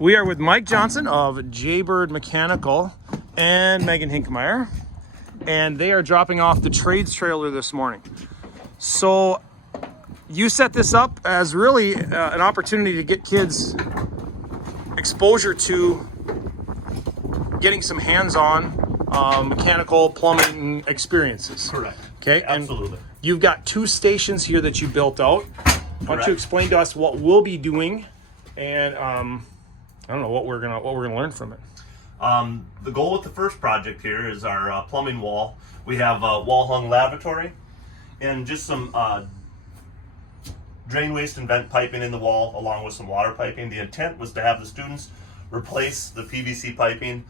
We are with Mike Johnson of J-BERD Mechanical and Meghan Henkemeyer, and they are dropping off the trades trailer this morning. So you set this up as really an opportunity to get kids exposure to getting some hands-on mechanical plumbing experiences. Correct. Okay. Absolutely. And you've got 2 stations here that you built out. Why don't you explain to us what we'll be doing, and I don't know what we're gonna learn from it. The goal with the first project here is our plumbing wall. We have a wall-hung lavatory and just some drain waste and vent piping in the wall, along with some water piping. The intent was to have the students replace the PVC piping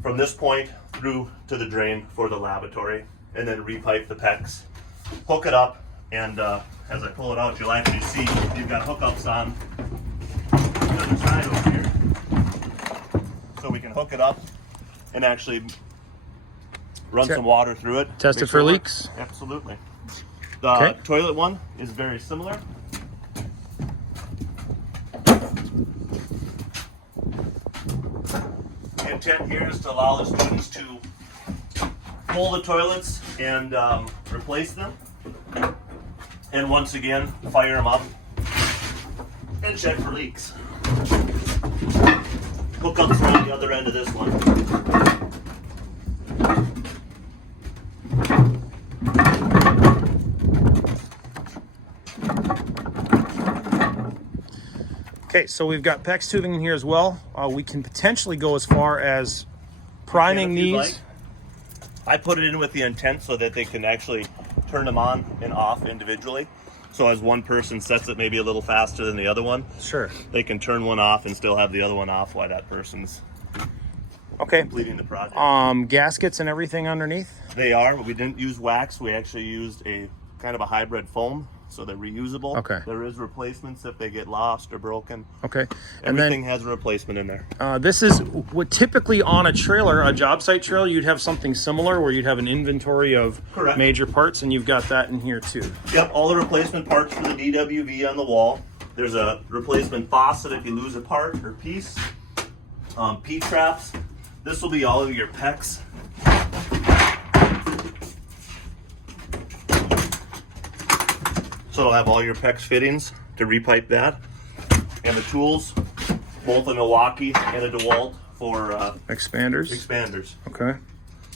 from this point through to the drain for the lavatory, and then repipe the PEX, hook it up, and as I pull it out, you'll actually see you've got hookups on the other side over here. So we can hook it up and actually run some water through it. Test it for leaks? Absolutely. The toilet one is very similar. The intent here is to allow the students to pull the toilets and replace them. And once again, fire them up and check for leaks. Hookups are on the other end of this one. Okay, so we've got PEX tubing in here as well. We can potentially go as far as priming these. Like. I put it in with the intent so that they can actually turn them on and off individually. So as one person sets it maybe a little faster than the other one, sure, they can turn one off and still have the other one off while that person's completing the project. Gaskets and everything underneath? They are, but we didn't use wax. We actually used a kind of a hybrid foam, so they're reusable. Okay. There is replacements if they get lost or broken. Okay. And everything has a replacement in there. This is what typically on a trailer, a job site trailer, you'd have something similar where you'd have an inventory of major parts, and you've got that in here too. Yep, all the replacement parts for the DWV on the wall. There's a replacement faucet if you lose a part or piece. P-traps. This will be all of your PEX. So it'll have all your PEX fittings to repipe that. And the tools, both a Milwaukee and a DeWalt for expanders. Okay.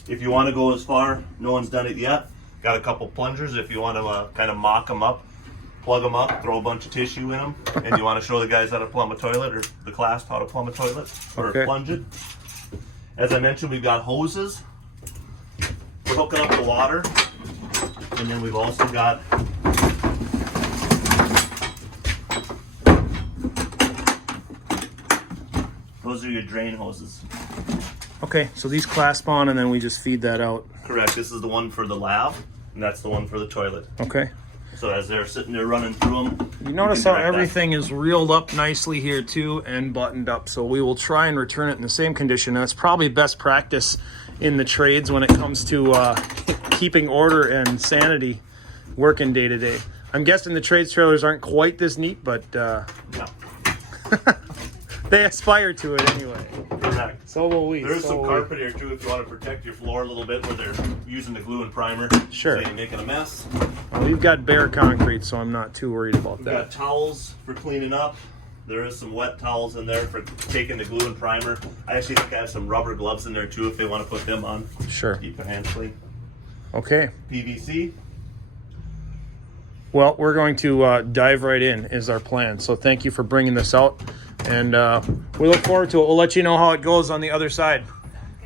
If you want to go as far, no one's done it yet, got a couple plungers. If you want to kind of mock them up, plug them up, throw a bunch of tissue in them, and you want to show the guys how to plumb a toilet, or the class how to plumb a toilet, or plunge it. As I mentioned, we've got hoses for hooking up the water, and then we've also got those are your drain hoses. Okay, so these clasp on and then we just feed that out. Correct. This is the one for the lav, and that's the one for the toilet. Okay. So as they're sitting there running through them, you notice how everything is reeled up nicely here too and buttoned up. So we will try and return it in the same condition. That's probably best practice in the trades when it comes to keeping order and sanity working day to day. I'm guessing the trades trailers aren't quite this neat, but no. They aspire to it anyway. Correct. So will we. There's some carpet here too if you want to protect your floor a little bit where they're using the glue and primer. Sure. So you're making a mess. Well, we've got bare concrete, so I'm not too worried about that. We've got towels for cleaning up. There is some wet towels in there for taking the glue and primer. I actually think I have some rubber gloves in there too if they want to put them on. Sure. Keep their hands clean. Okay. PVC. Well, we're going to dive right in is our plan. So thank you for bringing this out. And we look forward to it. We'll let you know how it goes on the other side.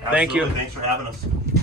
Absolutely. Thank you. Thanks for having us.